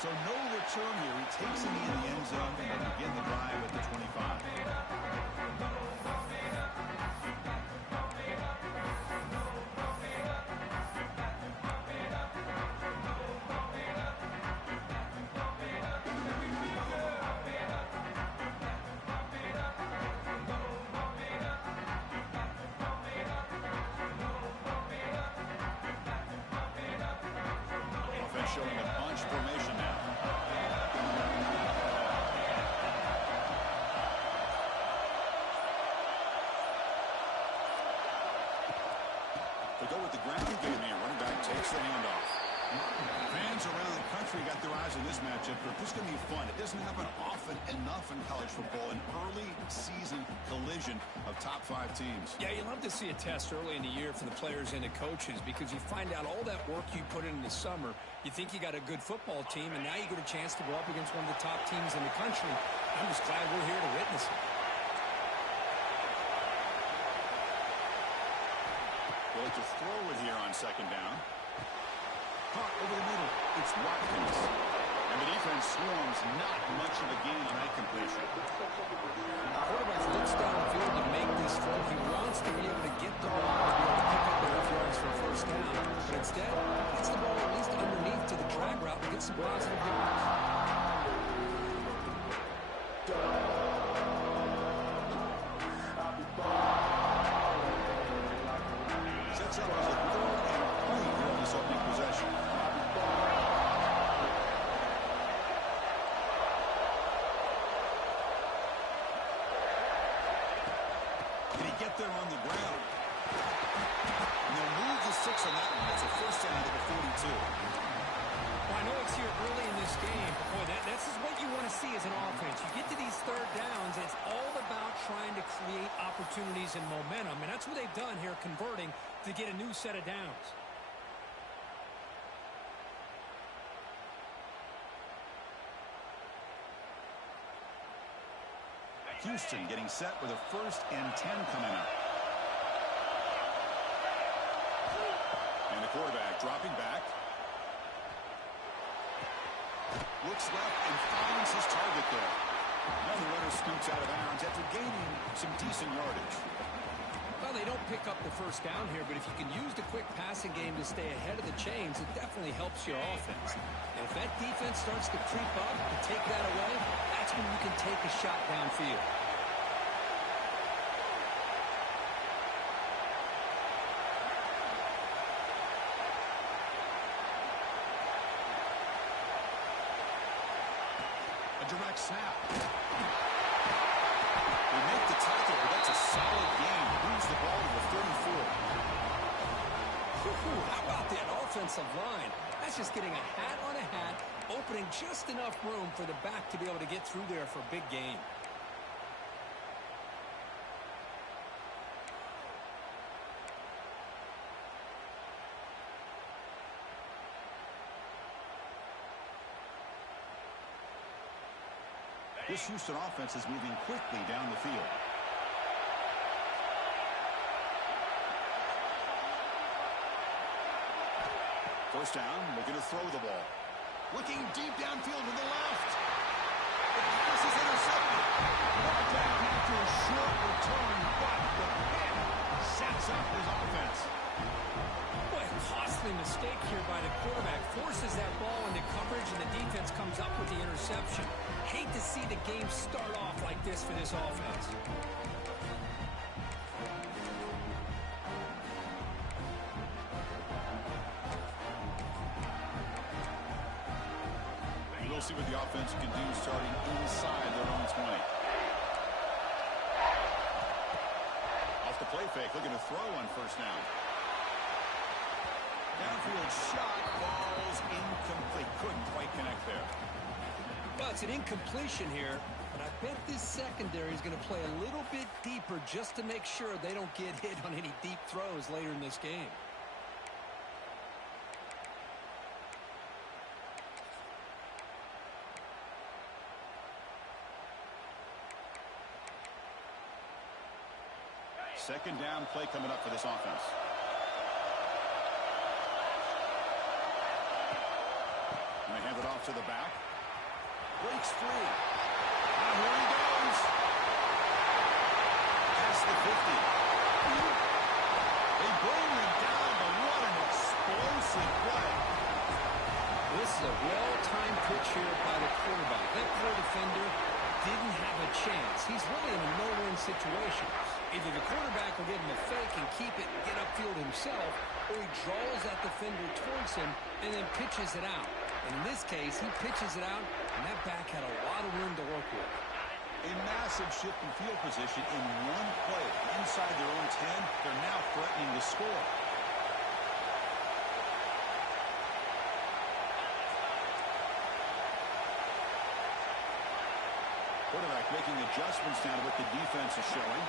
So no return here. He takes it in the end zone and will begin the drive at the 25. Offense showing a bunch formation now. They go with the ground game here. Running back takes the handoff. Fans around the country got their eyes on this matchup, but this is going to be fun. It doesn't happen often enough in college football, an early season collision of top 5 teams. Yeah, you love to see a test early in the year for the players and the coaches because you find out all that work you put in the summer. You think you got a good football team, and now you get a chance to go up against one of the top teams in the country. I'm just glad we're here to witness it. They'll look to throw it here on second down. Caught over the middle. It's Watkins. And the defense swarms. Not much of a gain on that completion. The quarterback looks downfield to make this throw. He wants to be able to get the ball to be able to pick up enough yards for a first down. But instead, gets the ball at least underneath to the drag route and gets some positive yards. Sets up as a 3rd and 3 here on this opening possession. Can he get there on the ground? And they'll move the 6 on that one. That's a first down to the 42. Well, I know it's here early in this game, but boy, this is what you want to see as an offense. You get to these 3rd downs, it's all about trying to create opportunities and momentum, and that's what they've done here, converting to get a new set of downs. Houston getting set with a 1st and 10 coming up. And the quarterback dropping back. Looks left and finds his target there. Now the runner scoots out of bounds after gaining some decent yardage. Well, they don't pick up the first down here, but if you can use the quick passing game to stay ahead of the chains, it definitely helps your offense. And if that defense starts to creep up and take that away, that's when you can take a shot downfield. A direct snap. They make the tackle, but that's a solid gain. Moves the ball to the 34. How about that offensive line? That's just getting a hat on a hat, opening just enough room for the back to be able to get through there for a big gain. This Houston offense is moving quickly down the field. First down, looking to throw the ball. Looking deep downfield to the left. The pass is intercepted. Brought down after a short return, but the pick sets up his offense. Boy, a costly mistake here by the quarterback. Forces that ball into coverage, and the defense comes up with the interception. Hate to see the game start off like this for this offense. We'll see what the offense can do starting inside their own 20. Off the play fake, looking to throw on first down. Downfield shot, falls incomplete. Couldn't quite connect there. Well, it's an incompletion here, but I bet this secondary is going to play a little bit deeper just to make sure they don't get hit on any deep throws later in this game. Second down play coming up for this offense. And they hand it off off to the back. Breaks free. Now here he goes. Past the 50. They bring him down, but what an explosive play. This is a well-timed pitch here by the quarterback. That poor defender didn't have a chance. He's really in a no-win situation. Either the quarterback will give him a fake and keep it and get upfield himself, or he draws that defender towards him and then pitches it out. And in this case, he pitches it out, and that back had a lot of room to work with. A massive shift in field position in one play. Inside their own 10, they're now threatening to score. Quarterback making adjustments now to what the defense is showing.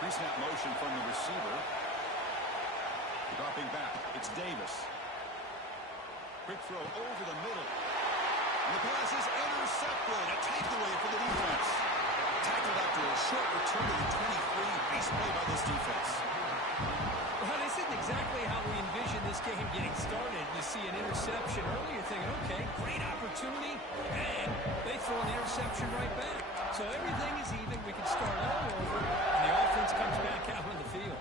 Pre-snap motion from the receiver. Dropping back. It's Davis. Quick throw over the middle. And the pass is intercepted. A takeaway for the defense. Tackled after a short return to the 23. Nice play by this defense. Well, this isn't exactly how we envisioned this game getting started. You see an interception early, you're thinking, okay, great opportunity, and they throw an interception right back. So everything is even. We can start all over, and the offense comes back out on the field.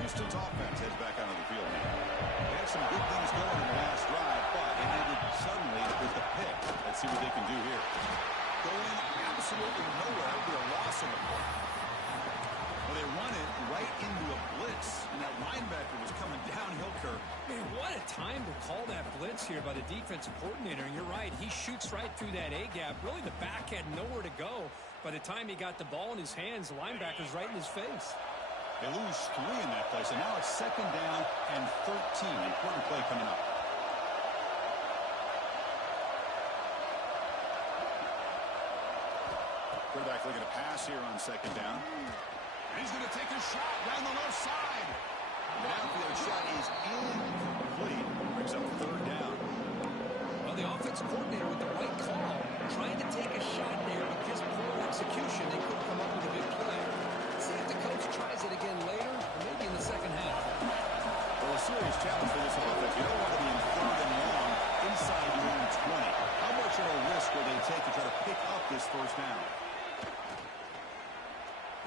Houston's offense heads back onto the field now. They had some good things going in the last drive, but it ended suddenly with the pick. Let's see what they can do here. Going absolutely nowhere. It'll be a loss on the play. Well, they run it right into a blitz, and that linebacker was coming downhill, Kirk. Man, what a time to call that blitz here by the defensive coordinator. And you're right, he shoots right through that A-gap. Really, the back had nowhere to go. By the time he got the ball in his hands, the linebacker's right in his face. They lose 3 in that play, so now it's 2nd down and 13. Important play coming up. Quarterback looking to pass here on 2nd down. He's going to take a shot down the left side. The downfield shot is incomplete. Brings up 3rd down. Well, the offensive coordinator with the right call, trying to take a shot there, but just poor execution. They couldn't come up with a big play. See if the coach tries it again later, or maybe in the second half. Well, a serious challenge for this offense. You don't want to be in 3rd and long inside your own 20. How much of a risk will they take to try to pick up this 1st down?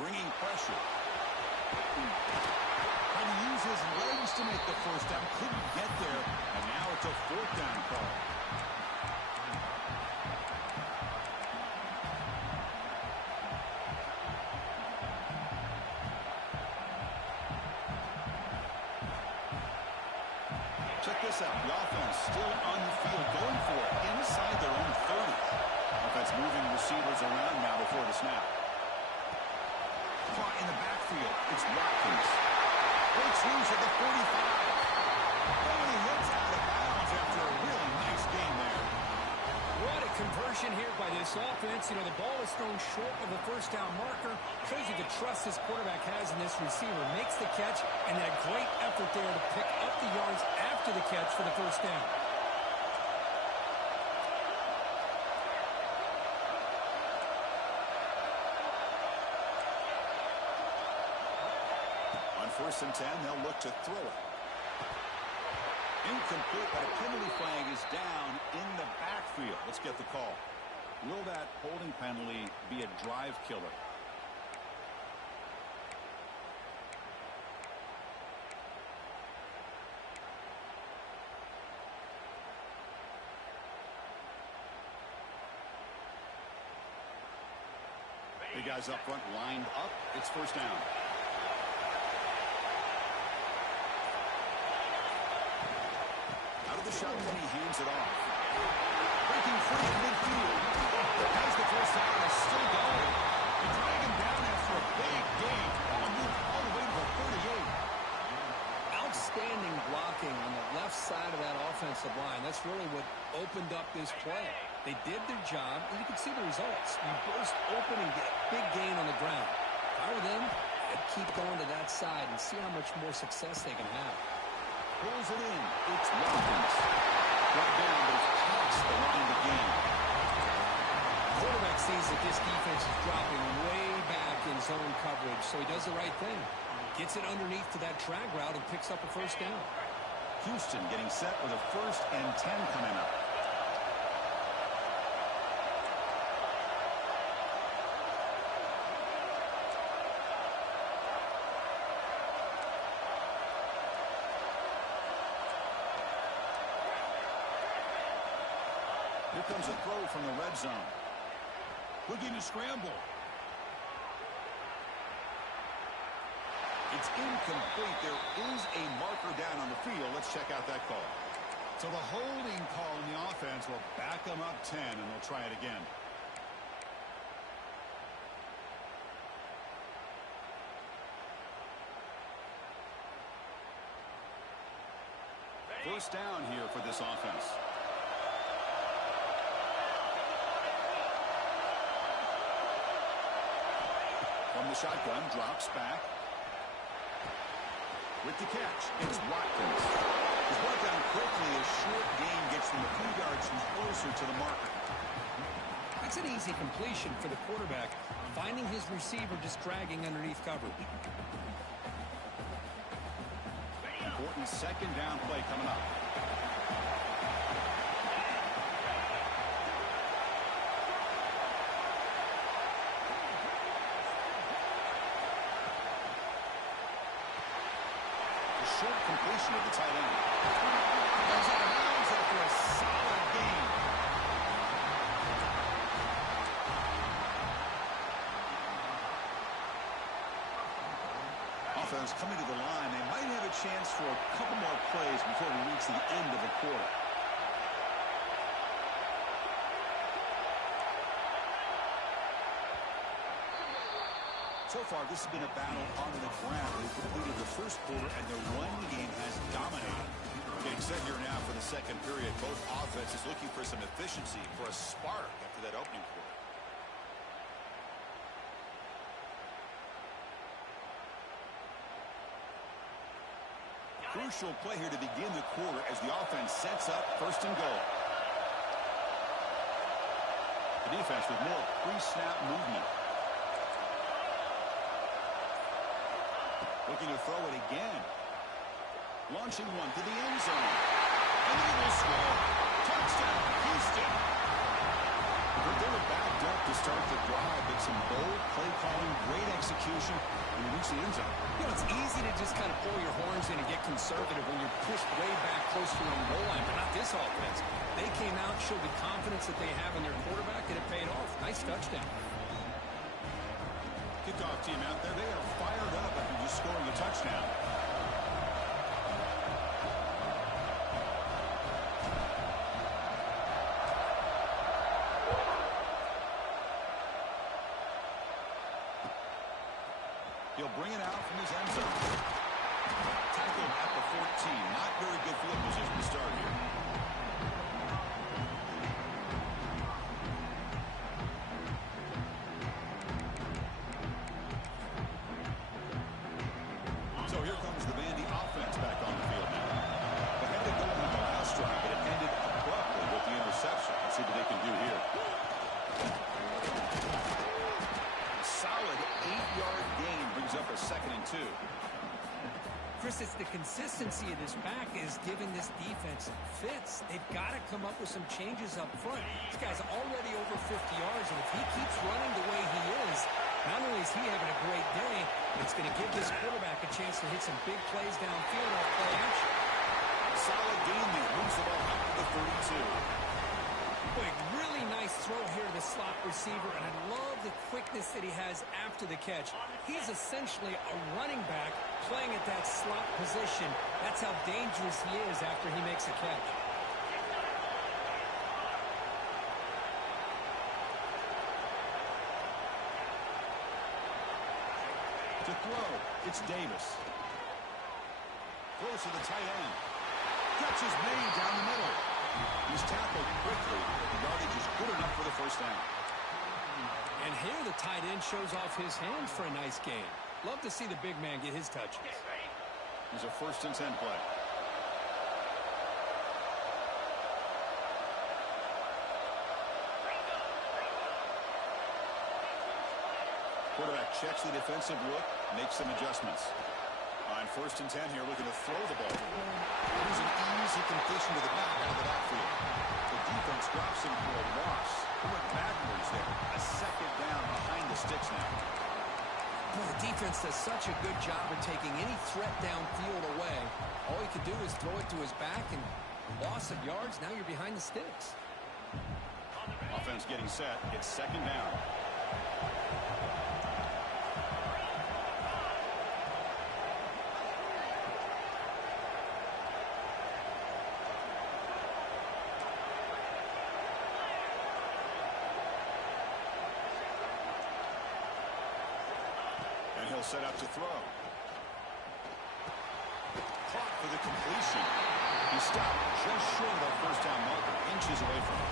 Bringing pressure. Trying to use his legs to make the 1st down. Couldn't get there, and now it's a 4th down call. Check this out. The offense still on the field, going for it inside their own 30. Offense moving receivers around now before the snap. Caught in the backfield. It's Watkins. Breaks loose at the 45. And he hits out of bounds after a really nice game there. What a conversion here by this offense. You know, the ball is thrown short of the 1st down marker. Shows you the trust this quarterback has in this receiver. Makes the catch, and then a great effort there to pick up the yards after the catch for the 1st down. On 1st and 10, they'll look to throw it. Incomplete, but a penalty flag is down in the backfield. Let's get the call. Will that holding penalty be a drive killer? The guys up front lined up. It's 1st down. Out of the shotgun, he hands it off. Breaking free in midfield. Has the 1st down and is still going. They drag him down after a big game. And move all the way to the 38. Outstanding blocking on the left side of that offensive line. That's really what opened up this play. They did their job, and you can see the results. You burst open and get a big gain on the ground. If I were them, I'd keep going to that side and see how much more success they can have. Pulls it in. It's Watkins. Brought down, but it's past the line of the game. Quarterback sees that this defense is dropping way back in zone coverage, so he does the right thing. Gets it underneath to that drag route and picks up a first down. Houston getting set with a 1st and 10 coming up. Here comes a throw from the red zone. Looking to scramble. It's incomplete. There is a marker down on the field. Let's check out that call. So the holding call in the offense will back them up 10, and they'll try it again. First down here for this offense. From the shotgun, drops back. With the catch, it's Watkins. He's brought down quickly. A short gain gets them a few yards closer to the marker. That's an easy completion for the quarterback, finding his receiver just dragging underneath coverage. Important 2nd down play coming up. Short completion of the tight end. Goes out of bounds after a solid gain. Offense coming to the line. They might have a chance for a couple more plays before we reach the end of the quarter. So far, this has been a battle on the ground. They've completed the first quarter, and the run game has dominated. Getting set here now for the 2nd period. Both offenses looking for some efficiency, for a spark after that opening quarter. Crucial play here to begin the quarter as the offense sets up 1st and goal. The defense with more pre-snap movement. Looking to throw it again. Launching one to the end zone. And he will score. Touchdown, Houston. They were backed up to start the drive, but some bold play calling, great execution, and reach the end zone. You know, it's easy to just kind of pull your horns in and get conservative when you're pushed way back close to your own goal line, but not this offense. They came out, showed the confidence that they have in their quarterback, and it paid off. Nice touchdown. Kickoff team out there. They are fired up after just scoring a touchdown. He'll bring it out from his end zone. Tackled at the 14. Not very good field position to start here. So here comes the Vandy offense back on the field now. They had to go on the last drive, but it ended abruptly with the interception. Let's see what they can do here. Solid 8-yard gain brings up a 2nd and 2. Chris, it's the consistency of this back is giving this defense fits. They've got to come up with some changes up front. This guy's already over 50 yards, and if he keeps running the way he is, not only is he having a great day, it's going to give this quarterback a chance to hit some big plays downfield off play action. Solid gain there. Moves the ball out to the 32. Boy, really nice throw here to the slot receiver, and I love the quickness that he has after the catch. He's essentially a running back playing at that slot position. That's how dangerous he is after he makes a catch. To throw, it's Davis. Throws to the tight end. Catch is made down the middle. He's tackled quickly. The yardage is good enough for the first down. And here the tight end shows off his hands for a nice gain. Love to see the big man get his touches. Here's a 1st and 10 play. Quarterback checks the defensive look, makes some adjustments. On 1st and 10 here, looking to throw the ball. It is an easy completion to the back out of the backfield. The defense drops him for a loss. He went backwards there. A 2nd down behind the sticks now. Well, the defense does such a good job of taking any threat downfield away. All he could do is throw it to his back, and loss of yards, now you're behind the sticks. Offense getting set. It's 2nd down. And he'll set up to throw. Caught for the completion. He stopped just short of that 1st down marker, inches away from it.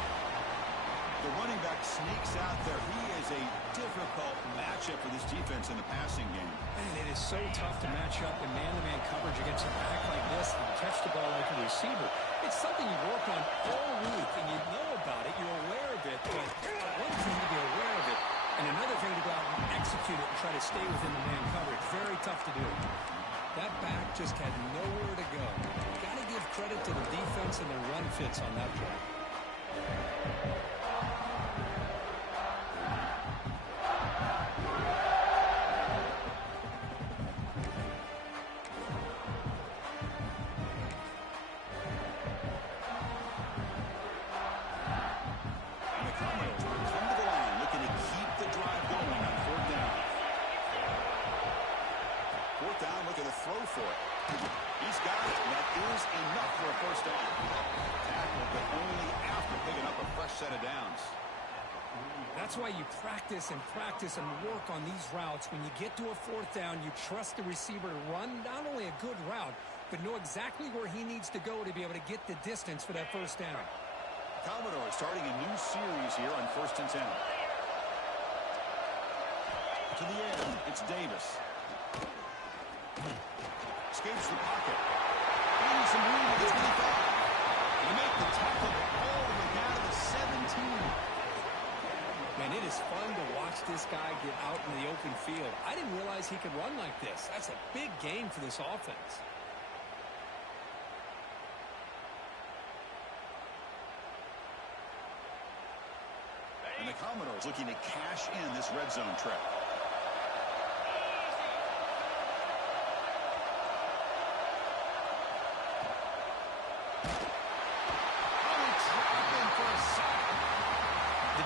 The running back sneaks out there. He is a difficult matchup for this defense in the passing game. Man, it is so tough to match up in man-to-man coverage against a back like this and catch the ball like a receiver. It's something you work on all week, and you know about it. You're aware of it. But one thing to be aware of it, and another thing to go out and execute it and try to stay within the man coverage. Very tough to do. That back just had nowhere to go. Got to give credit to the defense and their run fits on that play. Throw for it. He's got it, and that is enough for a 1st down. Tackle, but only after picking up a fresh set of downs. That's why you practice and work on these routes. When you get to a 4th down, you trust the receiver to run not only a good route, but know exactly where he needs to go to be able to get the distance for that 1st down. Commodore starting a new series here on 1st and 10. To the air, it's Davis. Escapes the pocket. Gaining some room at the 25. They make the tackle all the way down to the 17. Man, it is fun to watch this guy get out in the open field. I didn't realize he could run like this. That's a big game for this offense. And the Commodores looking to cash in this red zone trap.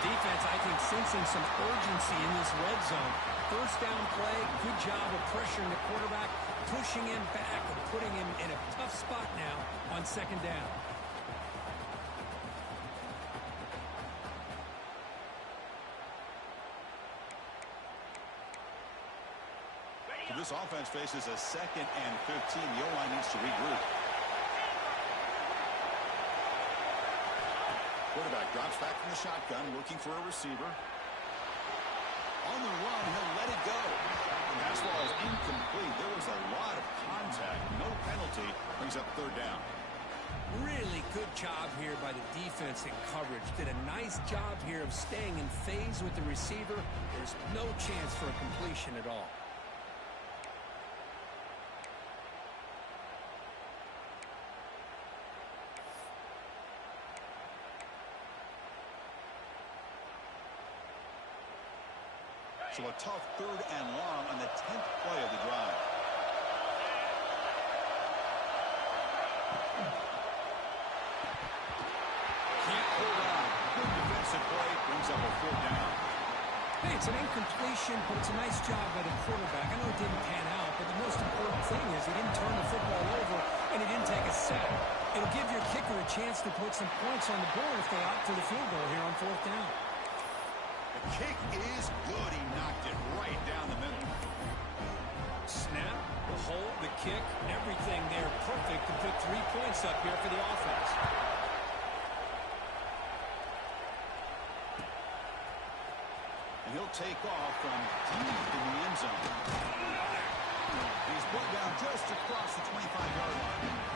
Defense, I think, sensing some urgency in this red zone. 1st down play, good job of pressuring the quarterback, pushing him back and putting him in a tough spot now on 2nd down. So this offense faces a 2nd and 15. The O-line needs to regroup. Quarterback drops back from the shotgun, looking for a receiver. On the run, he'll let it go. The pass ball is incomplete. There was a lot of contact. No penalty. Brings up 3rd down. Really good job here by the defense in coverage. Did a nice job here of staying in phase with the receiver. There's no chance for a completion at all. So a tough 3rd and long on the 10th play of the drive. Can't hold on. Good defensive play. Brings up a 4th down. Hey, it's an incompletion, but it's a nice job by the quarterback. I know it didn't pan out, but the most important thing is he didn't turn the football over and he didn't take a sack. It'll give your kicker a chance to put some points on the board if they opt for the field goal here on 4th down. The kick is good. He knocked it right down the middle. Snap, the hold, the kick, everything there perfect to put 3 points up here for the offense. And he'll take off from deep in the end zone. He's put down just across the 25-yard line.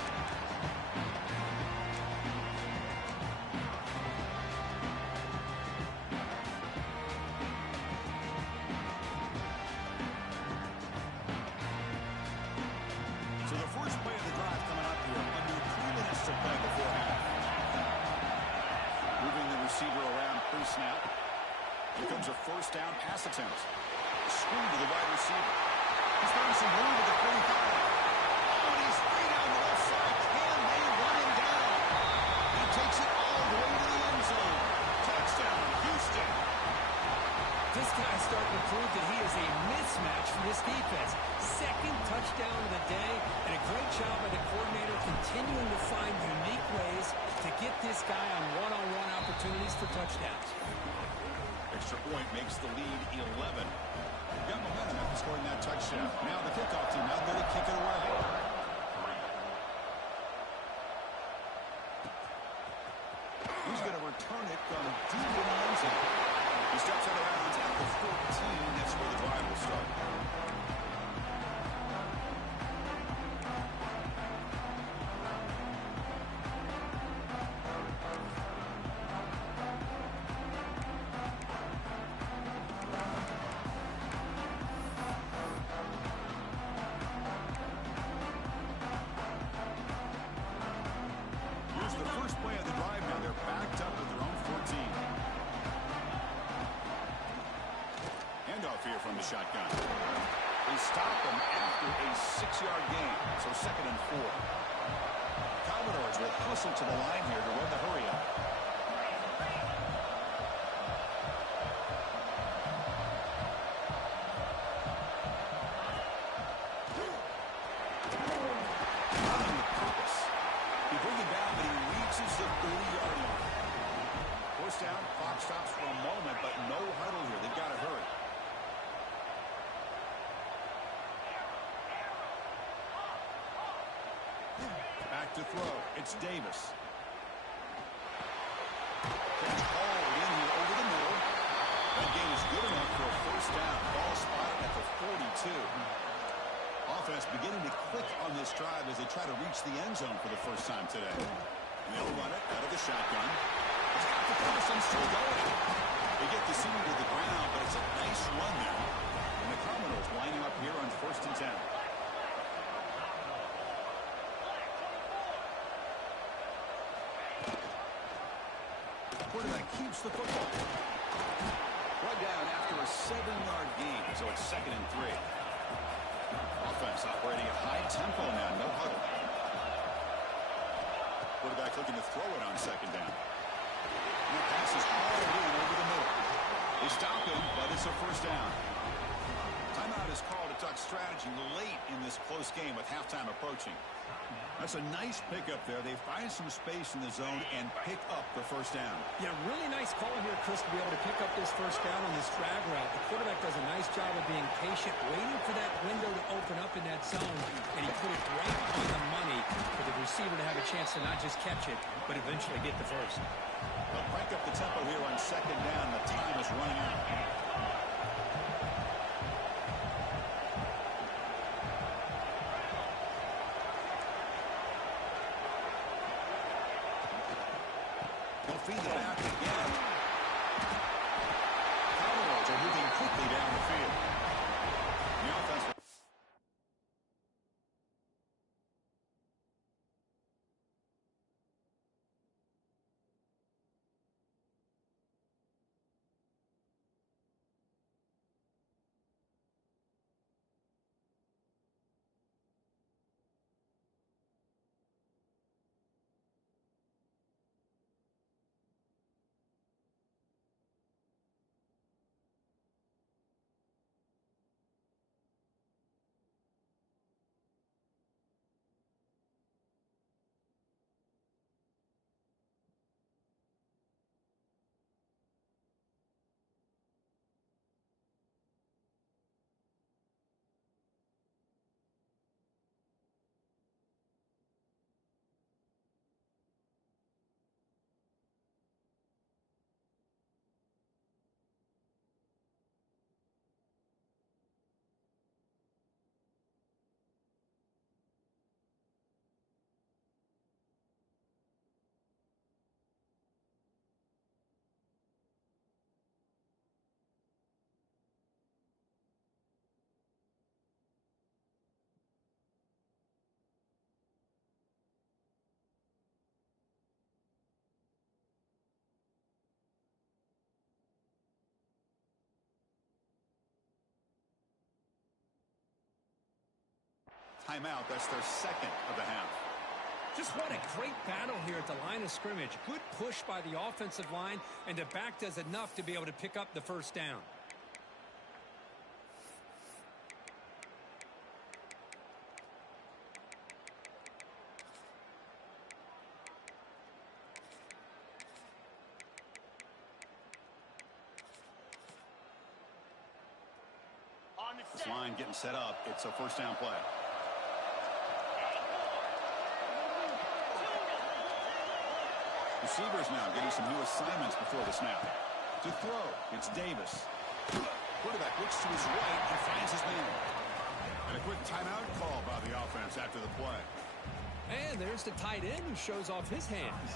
first down pass attempt. Screen to the wide receiver. He's throwing some room at the 45. Oh, and he's free down the left side. Can they run him down? He takes it all the way to the end zone. Touchdown, Houston. This guy's starting to prove that he is a mismatch for this defense. Second touchdown of the day, and a great job by the coordinator continuing to find unique ways to get this guy on one-on-one opportunities for touchdowns. Extra point makes the lead 11. Got momentum after scoring that touchdown. Now the kickoff team out there to kick it away. He's going to return it from deep in the end zone. He steps out of bounds at the 14. That's where the drive will start. Here's the first play of the drive now. They're backed up with their own 14. Handoff here from the shotgun. They stop him after a 6-yard gain, so 2nd and 4. Commodores will hustle to the line here to run the hurry up. Running with purpose. He bring it down, but he reaches the 30-yard line. First down, clock stops for a moment, but no huddle here. They've got to hurry. Back to throw. It's Davis. Catch hauled in here over the middle. That gain is good enough for a first down. Ball spotted at the 42. Offense beginning to click on this drive as they try to reach the end zone for the first time today. And they'll run it out of the shotgun. It's got the pass and still going. They get the center to the ground, but it's a nice run there. And the Commodores lining up here on 1st and 10. Quarterback keeps the football. Brought down after a 7-yard gain, so it's 2nd and 3. Offense operating at high tempo now, no huddle. Quarterback looking to throw it on 2nd down. And the pass is hauled in over the middle. They stop him, but it's a first down. Timeout is called to talk strategy late in this close game with halftime approaching. That's a nice pickup there. They find some space in the zone and pick up the first down. Yeah, really nice call here, Chris, to be able to pick up this first down on this drag route. The quarterback does a nice job of being patient, waiting for that window to open up in that zone, and he put it right on the money for the receiver to have a chance to not just catch it, but eventually get the first. They'll crank up the tempo here on 2nd down. The time is running out. Feed it back again. Commodores are moving quickly down the field. The offense. timeout. That's their second of the half. Just what a great battle here at the line of scrimmage. Good push by the offensive line, and the back does enough to be able to pick up the first down. This line getting set up. It's a first down play. Receivers now getting some new assignments before the snap. To throw, it's Davis. Quarterback looks to his right and finds his man. And a quick timeout call by the offense after the play. And there's the tight end who shows off his hands.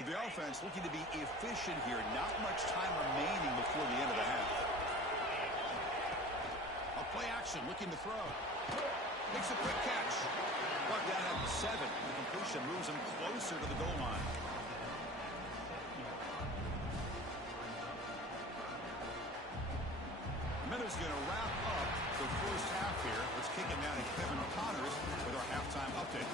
To the offense, looking to be efficient here. Not much time remaining before the end of the half. A play action, looking to throw. Makes a quick catch. Brought down at 7. The completion moves him closer to the goal line. Minute's going to wrap up the first half here. Let's kick it down to Kevin Connors with our halftime update.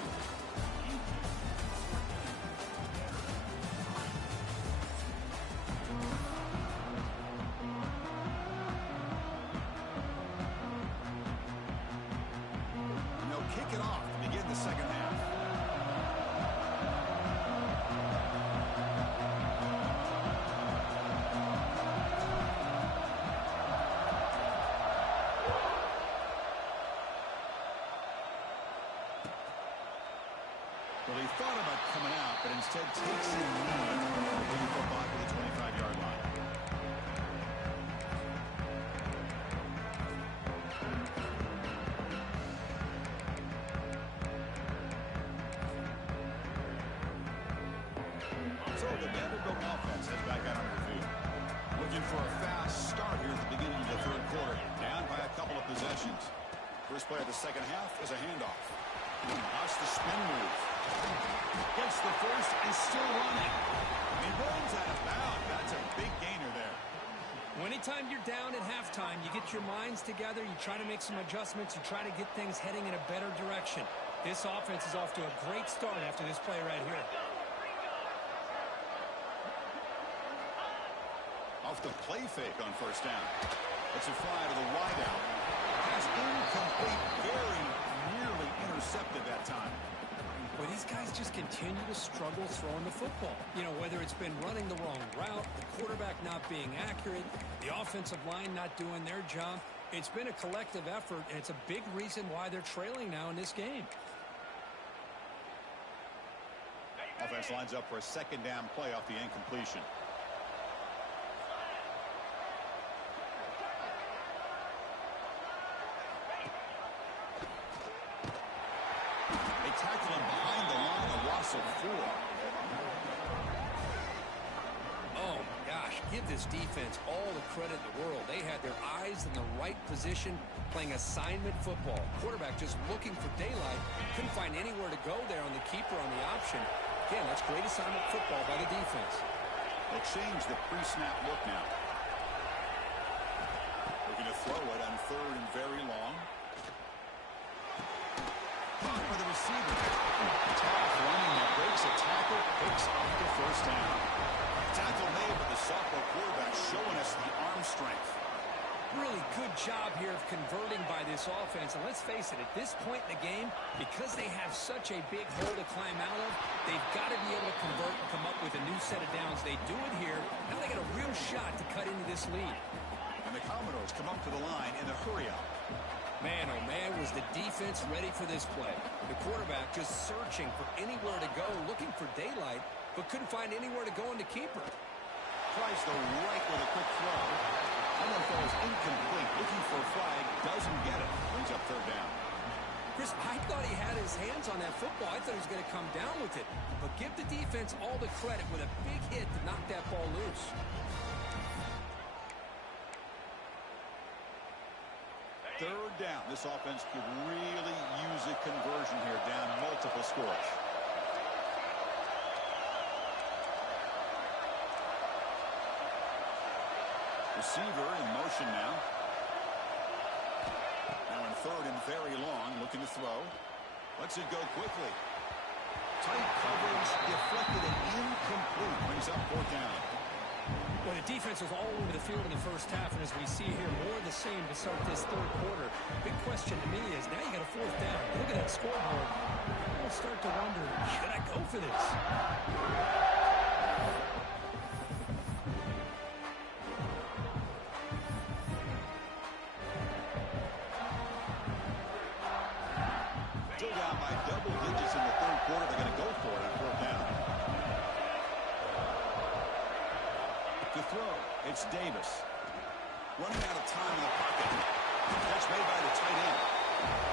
Kick it off to begin the second half. Well, he thought about coming out, but instead takes the lead when you go back to the 25-yard line. The Vanderbilt offense heads back out on the field. Looking for a fast start here at the beginning of the third quarter. Down by a couple of possessions. First play of the second half is a handoff. Off the spin move. Gets the first and still running. He rolls out of bounds. That's a big gainer there. Well, anytime you're down at halftime, you get your minds together, you try to make some adjustments, you try to get things heading in a better direction. This offense is off to a great start after this play right here. Off the play fake on first down. It's a fly to the wideout. Pass incomplete, very nearly intercepted that time. Well, these guys just continue to struggle throwing the football. You know, whether it's been running the wrong route, the quarterback not being accurate, the offensive line not doing their job. It's been a collective effort, and it's a big reason why they're trailing now in this game. Offense lines up for a second down play off the incompletion. Tackle him behind the line of Russell 4. Oh, my gosh. Give this defense all the credit in the world. They had their eyes in the right position, playing assignment football. Quarterback just looking for daylight. Couldn't find anywhere to go there on the keeper on the option. Again, that's great assignment football by the defense. They'll change the pre-snap look now. Looking to throw it on third and very long. For the receiver. Tough running that breaks a tackle, picks up the first down. Tackle made, but the sophomore quarterback showing us the arm strength. Really good job here of converting by this offense. And let's face it, at this point in the game, because they have such a big hole to climb out of, they've got to be able to convert and come up with a new set of downs. They do it here. Now they got a real shot to cut into this lead. And the Commodores come up to the line in a hurry-up. Man, oh man, was the defense ready for this play. The quarterback just searching for anywhere to go, looking for daylight, but couldn't find anywhere to go in the keeper. Tries the right with a quick throw. That one falls incomplete. Looking for a flag, doesn't get it. Brings up third down. Chris, I thought he had his hands on that football. I thought he was going to come down with it. But give the defense all the credit with a big hit to knock that ball loose. Third down. This offense could really use a conversion here, down multiple scores. Receiver in motion now. Now in third and very long, looking to throw. Lets it go quickly. Tight coverage, deflected and incomplete. Brings up fourth down. Well, the defense was all over the field in the first half, and as we see here, more of the same to start this third quarter. Big question to me is, now you got a fourth down. Look at that scoreboard. I'll start to wonder, should I go for this? Still down by double digits in the third quarter. They're going to go for it on fourth down. To throw, it's Davis. Running out of time in the pocket. Catch made by the tight end.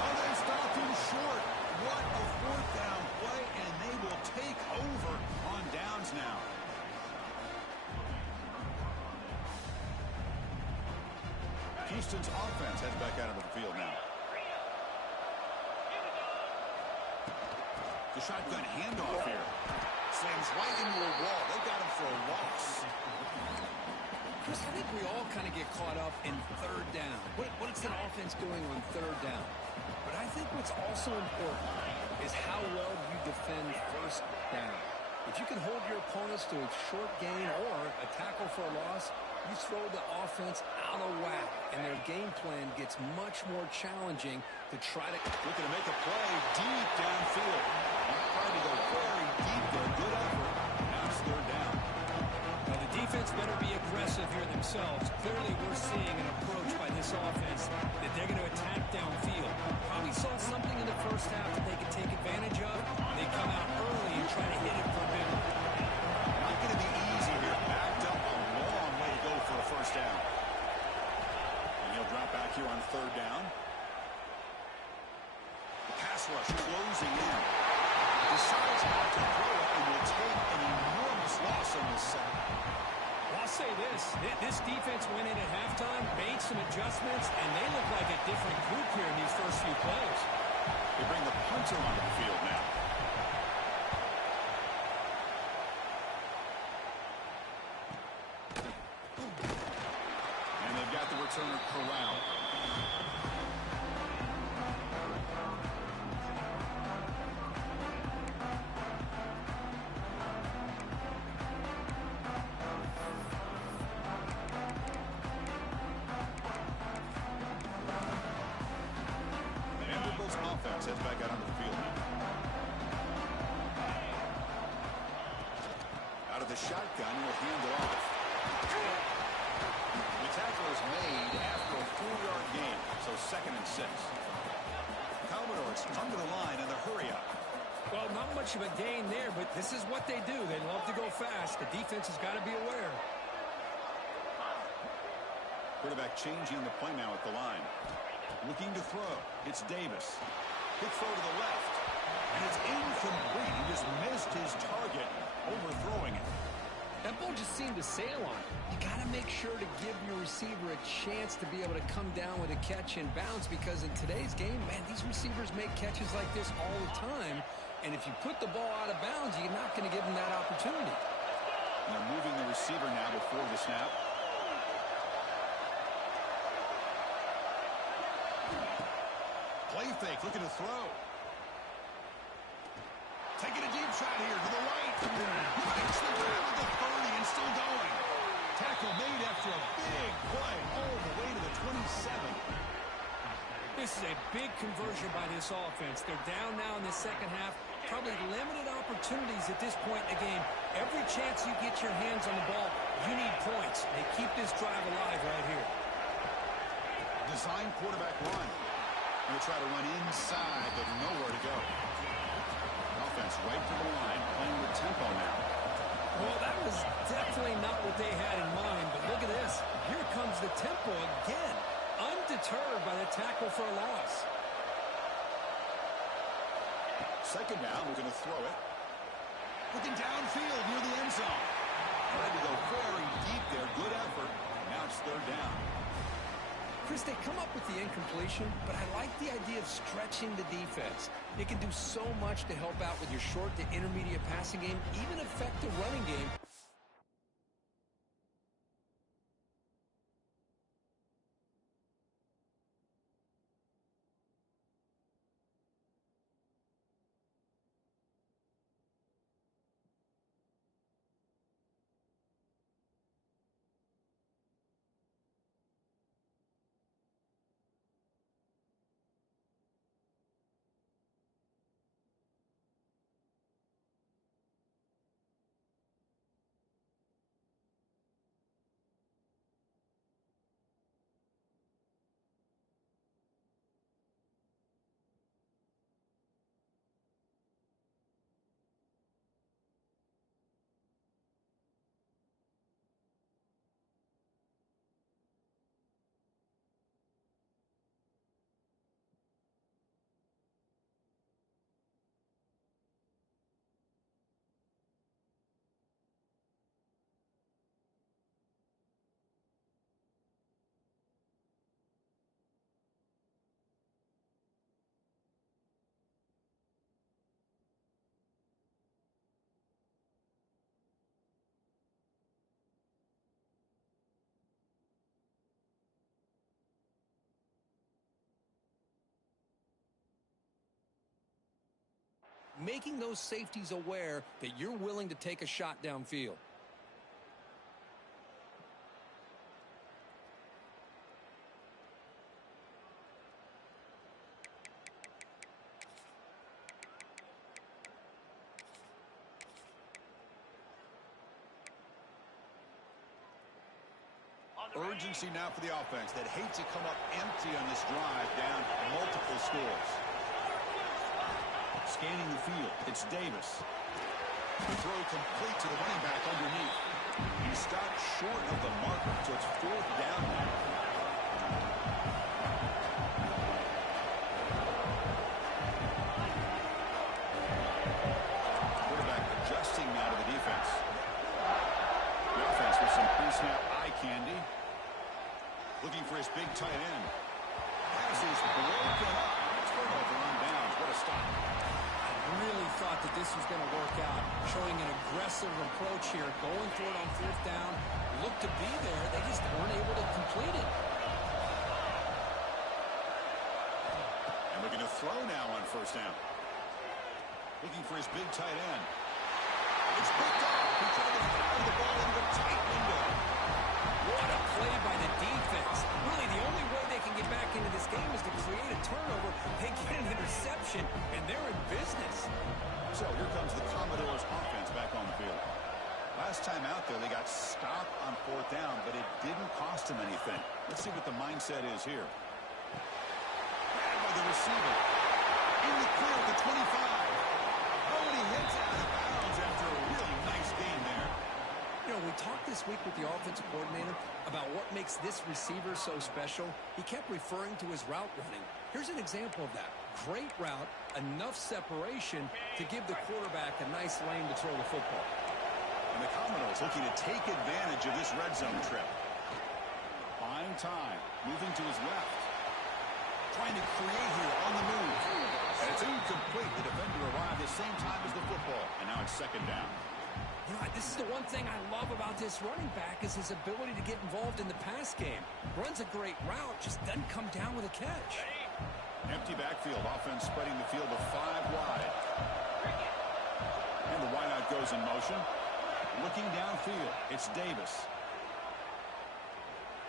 Oh, they stopped him short. What a fourth down play, and they will take over on downs now. Houston's offense heads back out into the field now. The shotgun handoff here. Slams right into a wall. They got him for a loss. Chris, I think we all kind of get caught up in third down. What's that offense doing on third down? But I think what's also important is how well you defend first down. If you can hold your opponents to a short gain or a tackle for a loss, you throw the offense out of whack, and their game plan gets much more challenging to try to... Looking to make a play deep downfield. Trying to go very deep there. Good effort. Now it's third down. Now the defense better be aggressive here themselves. Clearly we're seeing an approach by this offense that they're going to attack downfield. Probably saw something in the first half that they could take advantage of. They come out early and try to hit it for a big one. Not going to be easy here. Backed up a long way to go for a first down. And he'll drop back here on third down. The pass rush closing in. Decides not to throw it and will take an enormous loss on this sack. Well, I'll say this defense went in at halftime, made some adjustments, and they look like a different group here in these first few plays. They bring the punter onto the field now. And they've got the returner corralled. Offense heads back out onto the field now. Out of the shotgun, he'll hand it off. The tackle is made after a 4-yard gain, so 2nd and 6. Commodores under the line in the hurry up. Well, not much of a gain there, but this is what they do. They love to go fast. The defense has got to be aware. Quarterback changing the play now at the line. Looking to throw. It's Davis. Quick throw to the left. And it's incomplete. He just missed his target, overthrowing it. That ball just seemed to sail on it. You got to make sure to give your receiver a chance to be able to come down with a catch and bounce, because in today's game, man, these receivers make catches like this all the time. And if you put the ball out of bounds, you're not going to give them that opportunity. And they're moving the receiver now before the snap. Play fake, looking to throw. Taking a deep shot here to the right. Makes the grab at the 30 and still going. Tackle made after a big play all the way to the 27. This is a big conversion by this offense. They're down now in the second half. Probably limited opportunities at this point in the game. Every chance you get your hands on the ball, you need points. They keep this drive alive right here. Design quarterback run. Going to try to run inside, but nowhere to go. Offense right to the line, playing with tempo now. Well, that was definitely not what they had in mind, but look at this. Here comes the tempo again. Undeterred by the tackle for a loss. Second down, we're going to throw it. Looking downfield near the end zone. Tried to go very deep there. Good effort. Now it's third down. Chris, they come up with the incompletion, but I like the idea of stretching the defense. It can do so much to help out with your short to intermediate passing game, even affect the running game. Making those safeties aware that you're willing to take a shot downfield. Urgency now for the offense that hate to come up empty on this drive down multiple scores. Scanning the field, it's Davis. The throw complete to the running back underneath. He stopped short of the marker, so it's 4th down now. Quarterback adjusting now to the defense. The offense with some pre-snap eye candy. Looking for his big tight end. Pass is broken up. Turnover on downs. What a stop. Really thought that this was going to work out, showing an aggressive approach here, going for it on 4th down. Looked to be there, they just weren't able to complete it. And looking to throw now on 1st down. Looking for his big tight end. It's picked up. He tried to fire the ball into a tight window. What a play by the defense. Really, the only way they can get back into this game is to create a turnover. They get an interception, and they're in business. So here comes the Commodores offense back on the field. Last time out there, they got stopped on 4th down, but it didn't cost them anything. Let's see what the mindset is here. Grabbed by the receiver. In the clear at the 25. Oh, and he hits out of bounds after a really nice game there. You know, we talked this week with the offensive coordinator about what makes this receiver so special. He kept referring to his route running. Here's an example of that. Great route, enough separation to give the quarterback a nice lane to throw the football. And the Commodores looking to take advantage of this red zone trip. Buying time, moving to his left. Trying to create here on the move. And it's incomplete. The defender arrived at the same time as the football. And now it's 2nd down. You know, this is the one thing I love about this running back is his ability to get involved in the pass game. Runs a great route, just doesn't come down with a catch. Empty backfield, offense spreading the field to 5 wide. And the wideout goes in motion. Looking downfield, it's Davis.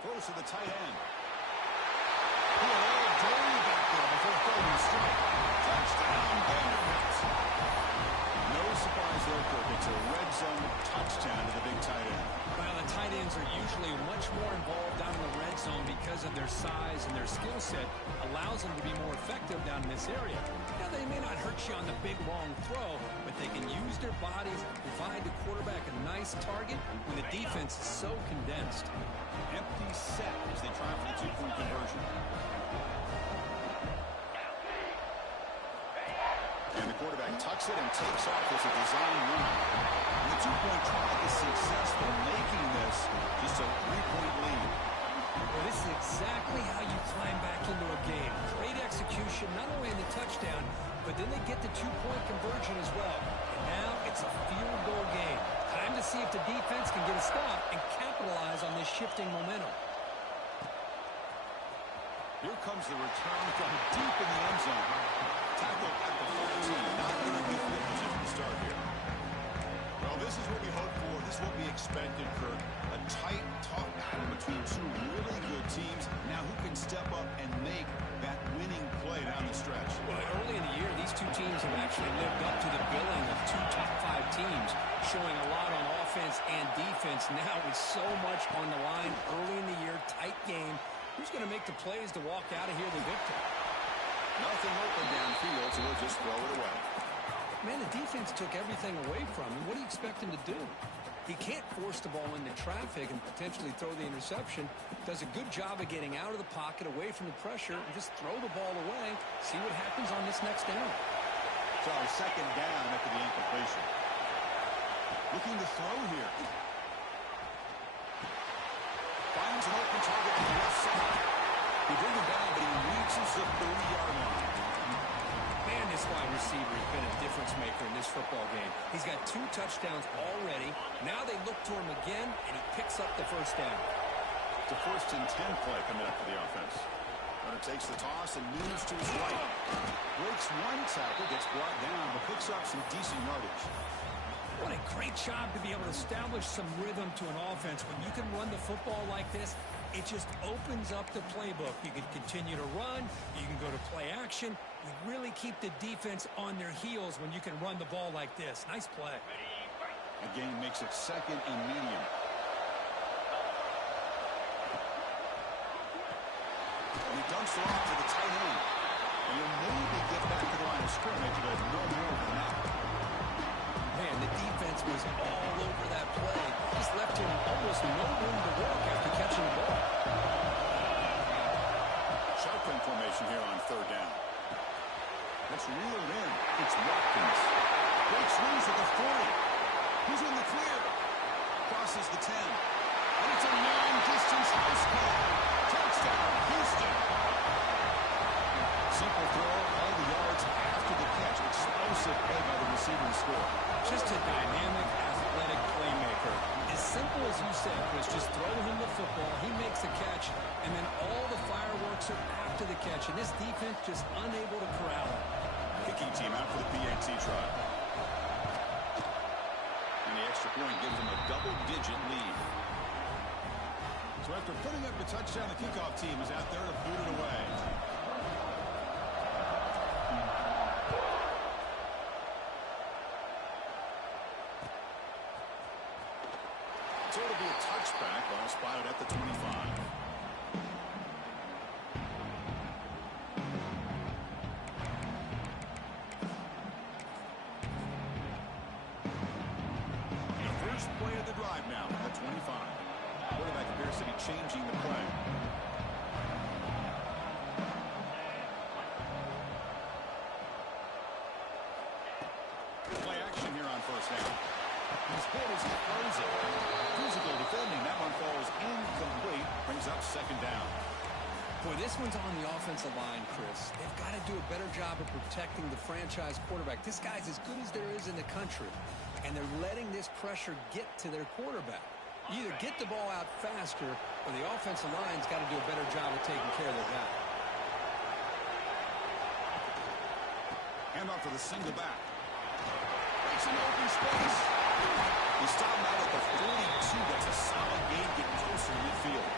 Throws to the tight end. Back there before throwing the strike. Touchdown, Vanderbilt. No surprise there, Kirk. It's a red zone touchdown to the big tight end. Well, the tight ends are usually much more involved down in the red zone because of their size and their skill set allows them to be more effective down in this area. Now, they may not hurt you on the big, long throw, but they can use their bodies, provide the quarterback a nice target when the defense is so condensed. Empty set as they try for the 2-point conversion. And the quarterback tucks it and takes off as a design run. And the 2-point try is successful, making this just a 3-point lead. Well, this is exactly how you climb back into a game. Great execution, not only in the touchdown, but then they get the two-point conversion as well. And now it's a field goal game. Time to see if the defense can get a stop and capitalize on this shifting momentum. Here comes the return from deep in the end zone. Tackle at the 14. Not in a good field position to start here. Well, this is what we hoped for. This is what we expected, Kirk. A tight, tough battle between two really good teams. Now who can step up and make that winning play down the stretch? Well, early in the year, these two teams have actually lived up to the billing of two top-5 teams, showing a lot on offense and defense. Now with so much on the line early in the year, tight game. Who's going to make the plays to walk out of here the victor? Nothing open downfield, so we'll just throw it away. Man, the defense took everything away from him. What do you expect him to do? He can't force the ball into traffic and potentially throw the interception. Does a good job of getting out of the pocket, away from the pressure, and just throw the ball away. See what happens on this next down. So second down after the incompletion. Looking to throw here. Finds an open target on the left side. He brings him down, but he reaches the 30-yard line. Man, this wide receiver has been a difference maker in this football game. He's got 2 touchdowns already. Now they look to him again, and he picks up the first down. It's a 1st and 10 play coming up for the offense. Runner takes the toss and moves to his right. Breaks one tackle, gets brought down, but picks up some decent yardage. What a great job to be able to establish some rhythm to an offense. When you can run the football like this, it just opens up the playbook. You can continue to run. You can go to play action. You really keep the defense on their heels when you can run the ball like this. Nice play. Again, makes it 2nd and medium. And he dumps it off to the tight end. And he'll maybe get back to the line of scrimmage, but no more than that. Man, the defense was all over that play. Just left him almost no room to work after catching the ball. Shotgun formation here on 3rd down. That's reeled in. It's Watkins. Great swings at the 40. He's in the clear. Crosses the 10. And it's a long-distance house call. Touchdown, Houston. Simple throw, all the yards after the catch. Explosive play by the receiver to score. Just a dynamic, athletic playmaker. As simple as you said, Chris, just throw him the football, he makes the catch, and then all the fireworks are after the catch. And this defense just unable to corral him. Kicking team out for the PAT try. And the extra point gives them a double-digit lead. So after putting up a touchdown, the kickoff team is out there to boot it away. So it'll be a touchback, ball spotted at the 25. The first play of the drive now at 25. Quarterback appears to be changing the play. Play action here on 1st down. He's hit as he throws it. Physical defending. That one falls incomplete. Brings up 2nd down. Boy, this one's on the offensive line, Chris. They've got to do a better job of protecting the franchise quarterback. This guy's as good as there is in the country, and they're letting this pressure get to their quarterback. You either get the ball out faster, or the offensive line's got to do a better job of taking care of their guy. Hand off to the single back. Breaks an open space. He stopped out at the 42. That's a solid gain, getting closer to midfield.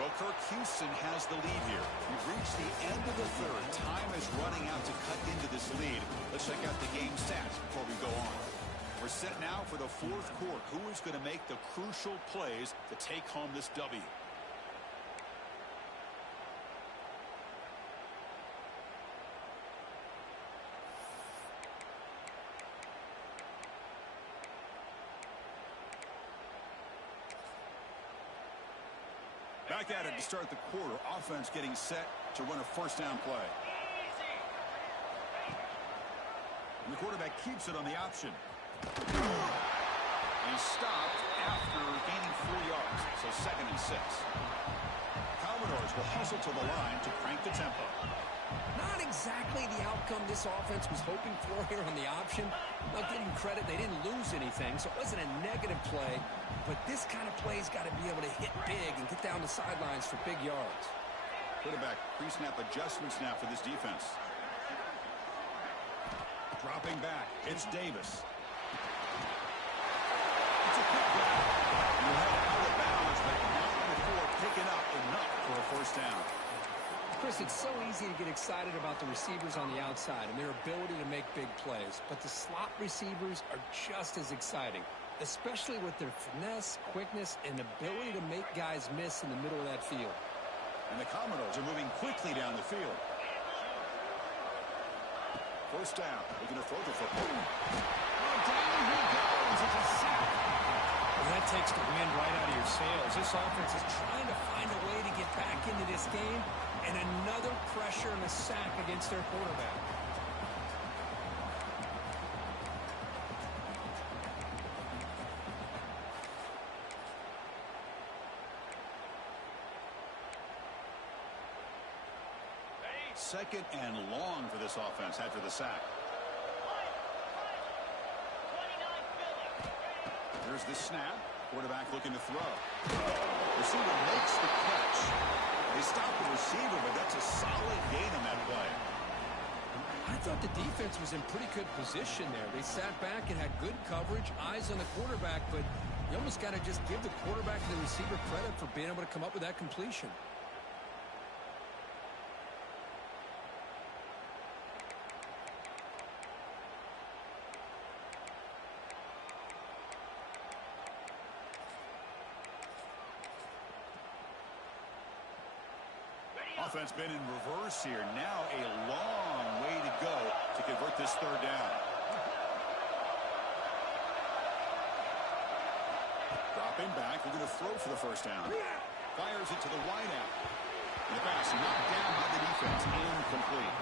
Well, Kirk, Houston has the lead here. We've reached the end of the 3rd. Time is running out to cut into this lead. Let's check out the game stats before we go on. We're set now for the 4th quarter. Who is going to make the crucial plays to take home this W? Back Back at it to start the quarter. Offense getting set to run a first down play. And the quarterback keeps it on the option. He stopped after gaining 4 yards. So 2nd and 6. Commodores will hustle to the line to crank the tempo. Not exactly the outcome this offense was hoping for here on the option. I'll give them credit. They didn't lose anything, so it wasn't a negative play. But this kind of play's got to be able to hit big and get down the sidelines for big yards. Quarterback pre-snap adjustments now for this defense. Dropping back. It's Davis. It's a quick grab. You had it out of bounds, but not before picking up enough for a first down. Chris, it's so easy to get excited about the receivers on the outside and their ability to make big plays. But the slot receivers are just as exciting, especially with their finesse, quickness, and ability to make guys miss in the middle of that field. And the Commodores are moving quickly down the field. First down. Looking to throw the football. Oh, down he goes. It's a sack. Well, that takes the wind right out of your sails. This offense is trying to find a way to get back into this game, and another pressure and a sack against their quarterback. Second and long for this offense after the sack. There's the snap. Quarterback looking to throw. Receiver makes the catch. They stop the receiver, but that's a solid gain on that play. I thought the defense was in pretty good position there. They sat back and had good coverage, eyes on the quarterback, but you almost got to just give the quarterback and the receiver credit for being able to come up with that completion. Offense been in reverse here. Now a long way to go to convert this third down. Dropping back. We're going to throw for the first down. Fires it to the wideout. The pass knocked down by the defense. Incomplete.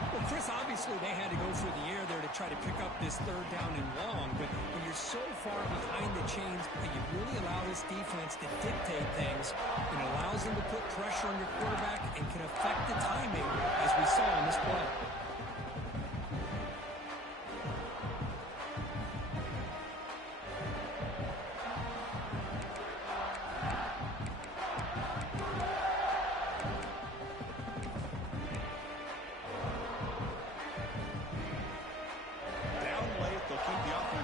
Well, Chris, obviously they had to go through the air there to try to pick up this third down and long, but when you're so far behind the chains, you really allow this defense to dictate things, and it allows them to put pressure on your quarterback and can affect the timing, as we saw in this play.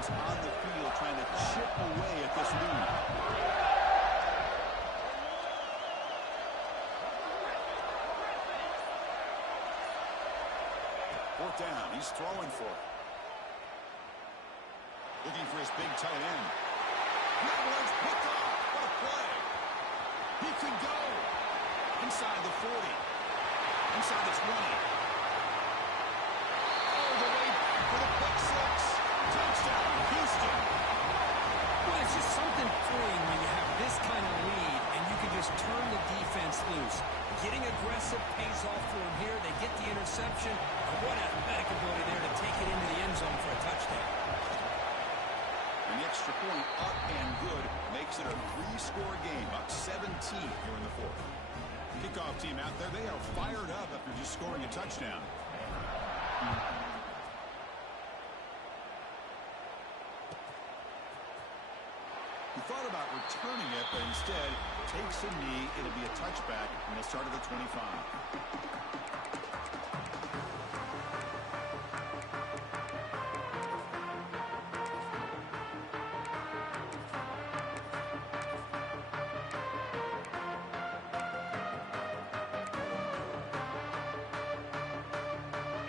On the field trying to chip away at this lead. Fourth down. He's throwing for it. Looking for his big tight end. That one's picked off. What a play. He could go. Inside the 40. Inside the 20. All the way back for the pick six. Touchdown, Houston. Well, it's just something freeing when you have this kind of lead and you can just turn the defense loose. Getting aggressive pays off for them here. They get the interception. And what athletic ability there to take it into the end zone for a touchdown. An extra point up and good makes it a 3-score game, up 17 here in the fourth. Kickoff team out there, they are fired up after just scoring a touchdown. He thought about returning it, but instead takes a knee. It'll be a touchback, and they'll start at the 25.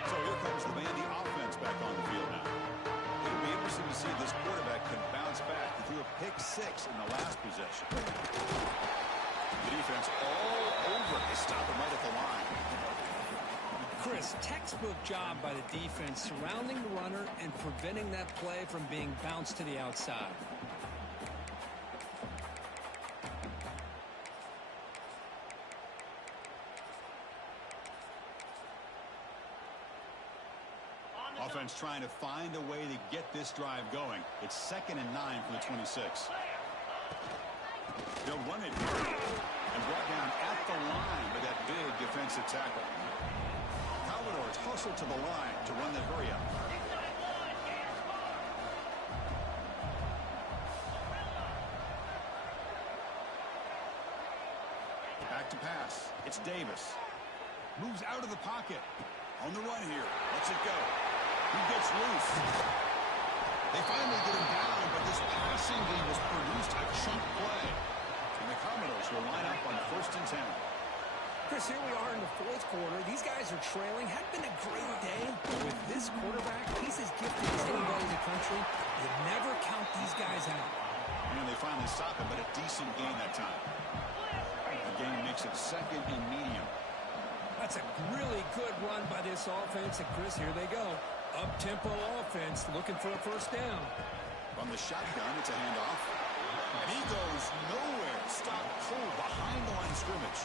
So here comes the Vandy offense back on the field now. It'll be interesting to see if this quarterback can bounce back. He threw a pick six in the last possession. The defense all over. They stop him right at the line. Chris, textbook job by the defense surrounding the runner and preventing that play from being bounced to the outside. Offense trying to find a way to get this drive going. It's 2nd and 9 from the 26. They'll run it and brought down at the line by that big defensive tackle. Commodores hustle to the line to run that hurry up. Back to pass. It's Davis. Moves out of the pocket. On the run here. Lets it go. He gets loose. They finally get him down, but this passing game has produced a chunk play. And the Commodores will line up on 1st and 10. Chris, here we are in the 4th quarter. These guys are trailing. Hadn't been a great day. But with this quarterback, he's as gifted as anybody in the country. You never count these guys out. And they finally stop him, but a decent gain that time. The game makes it 2nd and medium. That's a really good run by this offense. And, Chris, here they go. Up-tempo offense looking for a 1st down. From the shotgun, it's a handoff. And he goes nowhere. Stop cold behind the line of scrimmage.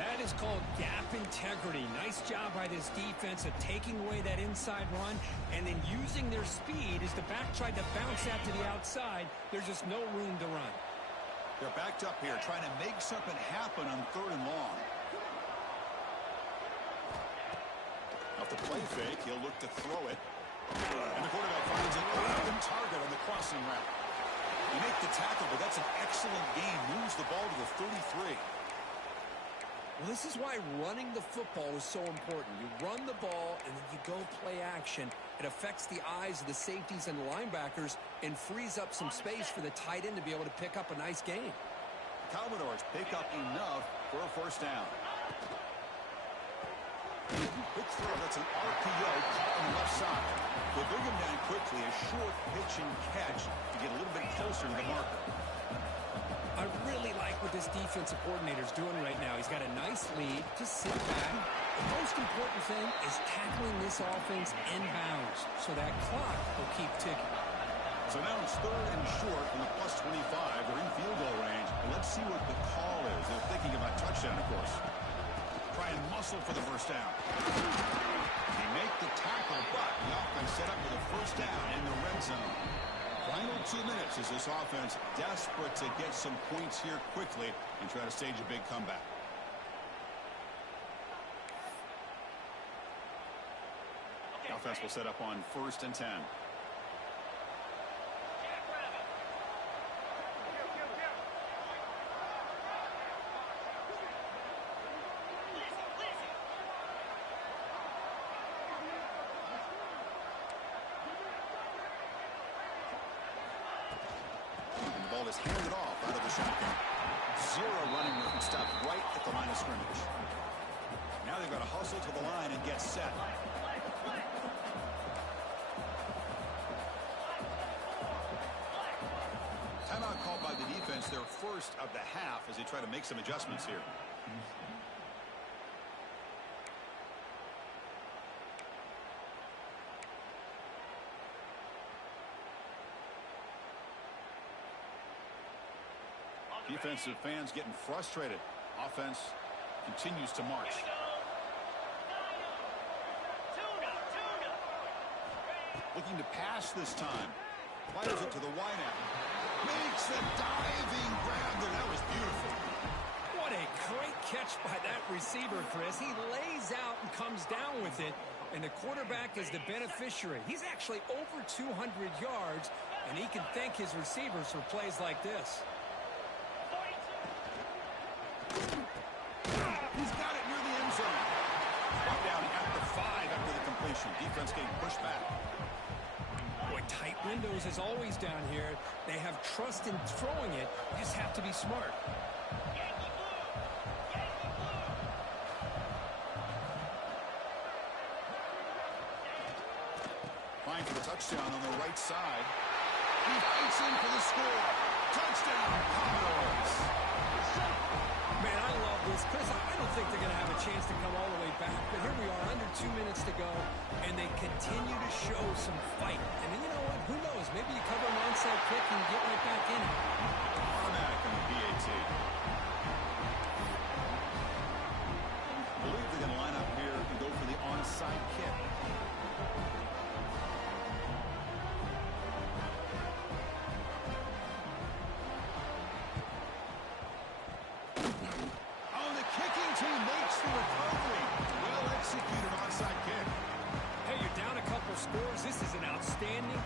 That is called gap integrity. Nice job by this defense of taking away that inside run and then using their speed as the back tried to bounce out to the outside. There's just no room to run. They're backed up here trying to make something happen on 3rd and long. Off the play fake, he'll look to throw it. And the quarterback finds an open target on the crossing route. You make the tackle, but that's an excellent game. Moves the ball to the 33. Well, this is why running the football is so important. You run the ball, and then you go play action. It affects the eyes of the safeties and the linebackers and frees up some space for the tight end to be able to pick up a nice gain. Commodores pick up enough for a 1st down. Quick throw, that's an RPO caught on the left side. They'll bring him down quickly, a short pitch and catch to get a little bit closer to the marker. I really like what this defensive coordinator is doing right now. He's got a nice lead. Just sit back. The most important thing is tackling this offense inbounds so that clock will keep ticking. So now it's 3rd and short from the +25. They're in field goal range. And let's see what the call is. They're thinking about touchdown, of course. Try and muscle for the 1st down. They make the tackle, but the offense set up with a 1st down in the red zone. Final 2 minutes as this offense desperate to get some points here quickly and try to stage a big comeback. The offense will set up on 1st and 10. Ball is handed off out of the shotgun. 0 running room. Stopped right at the line of scrimmage. Now they've got to hustle to the line and get set. Timeout called by the defense, their 1st of the half as they try to make some adjustments here. Defensive fans getting frustrated. Offense continues to march. Looking to pass this time. Fires it to the wideout. Makes the diving grab there. That was beautiful. What a great catch by that receiver, Chris. He lays out and comes down with it, and the quarterback is the beneficiary. He's actually over 200 yards, and he can thank his receivers for plays like this. He's got it near the end zone. Brought down at the 5 after the completion. Defense getting pushed back. Boy, tight windows as always down here. They have trust in throwing it. You just have to be smart. Trying for the touchdown on the right side. He fights in for the score. Touchdown, Commodores. Man, I love this. Chris, I don't think they're going to have a chance to come all the way back, but here we are, under 2 minutes to go, and they continue to show some fight. And you know what? Who knows? Maybe you cover an onside kick and get right back in it. Back on the PAT. I believe they're going to line up here and go for the onside kick.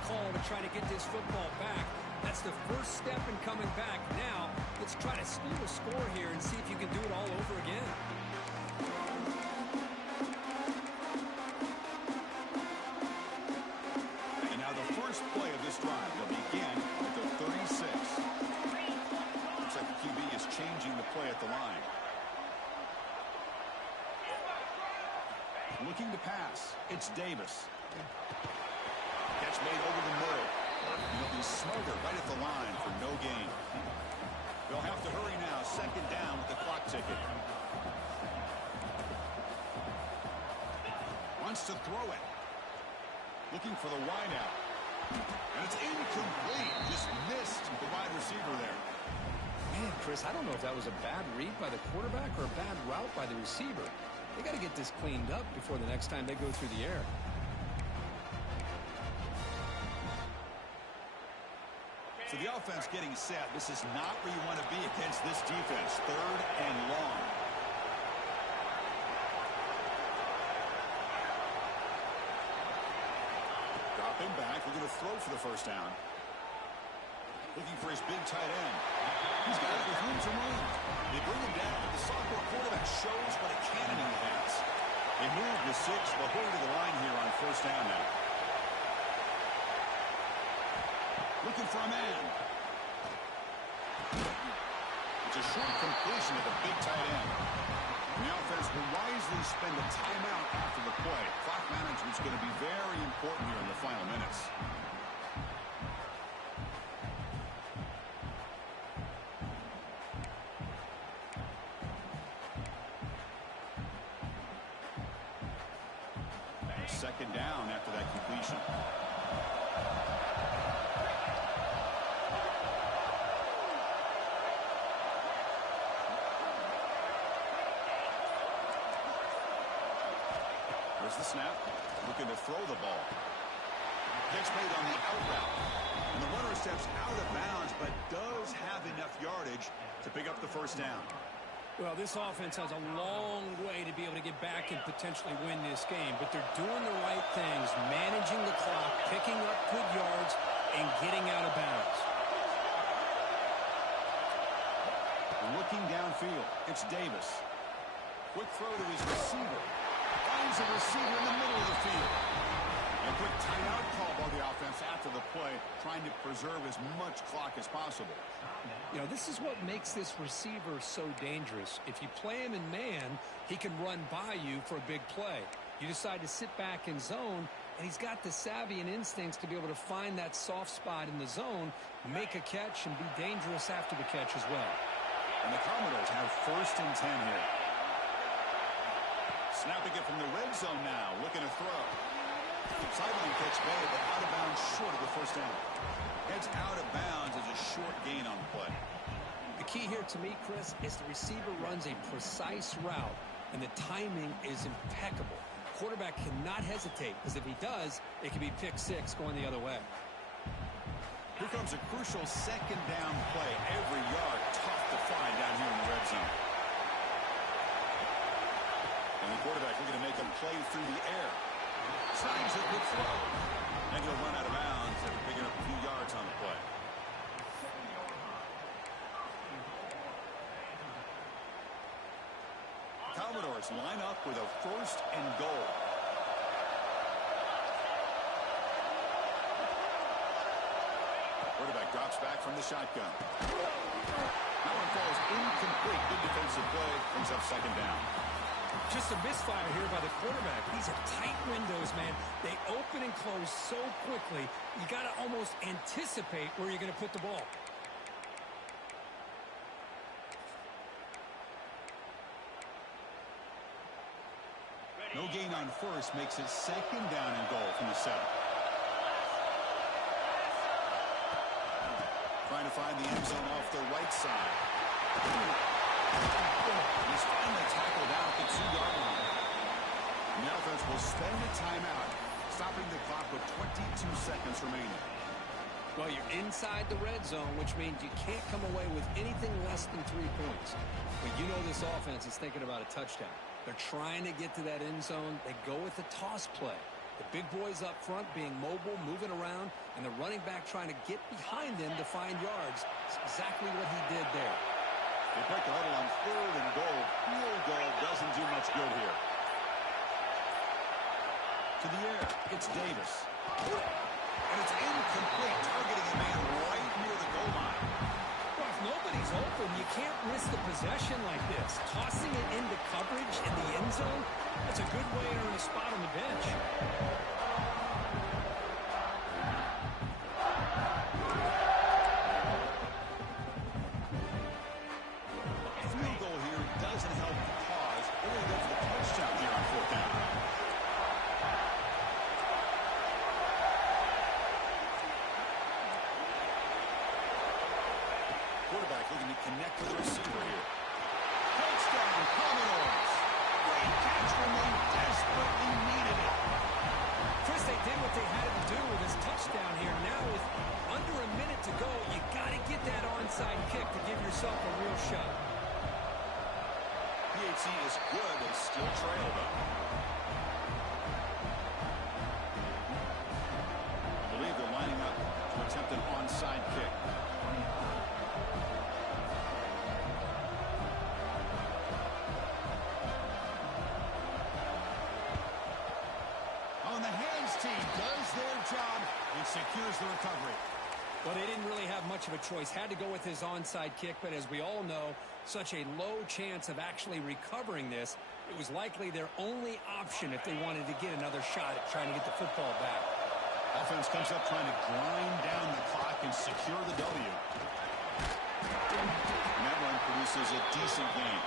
call to try to get this football back. That's the first step in coming back. Now, let's try to steal a score here and see if you can do it all over again. And now the first play of this drive will begin at the 36. Looks like the QB is changing the play at the line. Looking to pass. It's Davis. Catch made over the middle. He'll be smothered right at the line for no gain. They'll have to hurry now. Second down with the clock ticking. Wants to throw it. Looking for the wideout. And it's incomplete. Just missed the wide receiver there. Man, Chris, I don't know if that was a bad read by the quarterback or a bad route by the receiver. They got to get this cleaned up before the next time they go through the air. So the offense getting set. This is not where you want to be against this defense. Third and long. Dropping back. We're going to throw for the first down. Looking for his big tight end. He's got it with room to move. They bring him down, but the sophomore quarterback shows what a cannon he has. They move to 6. They'll hurry to the line here on first down now. Looking for a man. It's a short completion to the big tight end. And the offense will wisely spend a timeout after the play. Clock management's going to be very important here in the final minutes. Second down after that completion. There's the snap. Looking to throw the ball. Pitch made on the out route. And the runner steps out of bounds, but does have enough yardage to pick up the first down. Well, this offense has a long way to be able to get back and potentially win this game, but they're doing the right things, managing the clock, picking up good yards, and getting out of bounds. Looking downfield, it's Davis. Quick throw to his receiver. Finds a receiver in the middle of the field. A quick timeout call by the offense after the play, trying to preserve as much clock as possible. You know, this is what makes this receiver so dangerous. If you play him in man, he can run by you for a big play. You decide to sit back in zone, and he's got the savvy and instincts to be able to find that soft spot in the zone, make a catch, and be dangerous after the catch as well. And the Commodores have first and 10 here. Snapping it from the red zone now, looking to throw. Sideline catch made, but out of bounds short of the first down. Heads out of bounds as a short gain on the play. The key here to me, Chris, is the receiver runs a precise route, and the timing is impeccable. Quarterback cannot hesitate, because if he does, it can be pick 6 going the other way. Here comes a crucial second down play. Every yard tough to find down here in the red zone. And the quarterback looking to make a play through the air. Signs a good throw. And he'll run out of bounds after picking up a few yards on the play. Commodores line up with a first and goal. Quarterback drops back from the shotgun. That one falls incomplete. Good defensive play. Brings up second down. Just a misfire here by the quarterback. These are tight windows, man. They open and close so quickly, you got to almost anticipate where you're going to put the ball. No gain on first makes it second down and goal from the 7. Trying to find the end zone off the right side. He's finally tackled out at the 2-yard line. And the offense will spend a timeout, stopping the clock with 22 seconds remaining. Well, you're inside the red zone, which means you can't come away with anything less than 3 points. But you know this offense is thinking about a touchdown. They're trying to get to that end zone. They go with the toss play. The big boys up front being mobile, moving around, and the running back trying to get behind them to find yards. It's exactly what he did there. They break the huddle on 3rd and goal. Field goal doesn't do much good here. To the air, it's Davis. And it's incomplete, targeting a man right near the goal line. Well, if nobody's open, you can't risk the possession like this. Tossing it into coverage in the end zone, that's a good way to earn a spot on the bench. Field goal here doesn't help the cause. They're going to go for the touchdown here on 4th down. Quarterback looking to connect with the receiver here. Touchdown, Commodores. Great catch when they desperately needed it. Chris, they did what they had to do with his touchdown here. Now with under a minute to go, you got to get that onside kick to give yourself a real shot. PHC is good. They still trail, though. I believe they're lining up to attempt an onside kick. On the hands team does their job and secures the recovery. Well, they didn't really have much of a choice. Had to go with his onside kick, but as we all know, such a low chance of actually recovering this. It was likely their only option if they wanted to get another shot at trying to get the football back. Offense comes up trying to grind down the clock and secure the W. And that run produces a decent gain.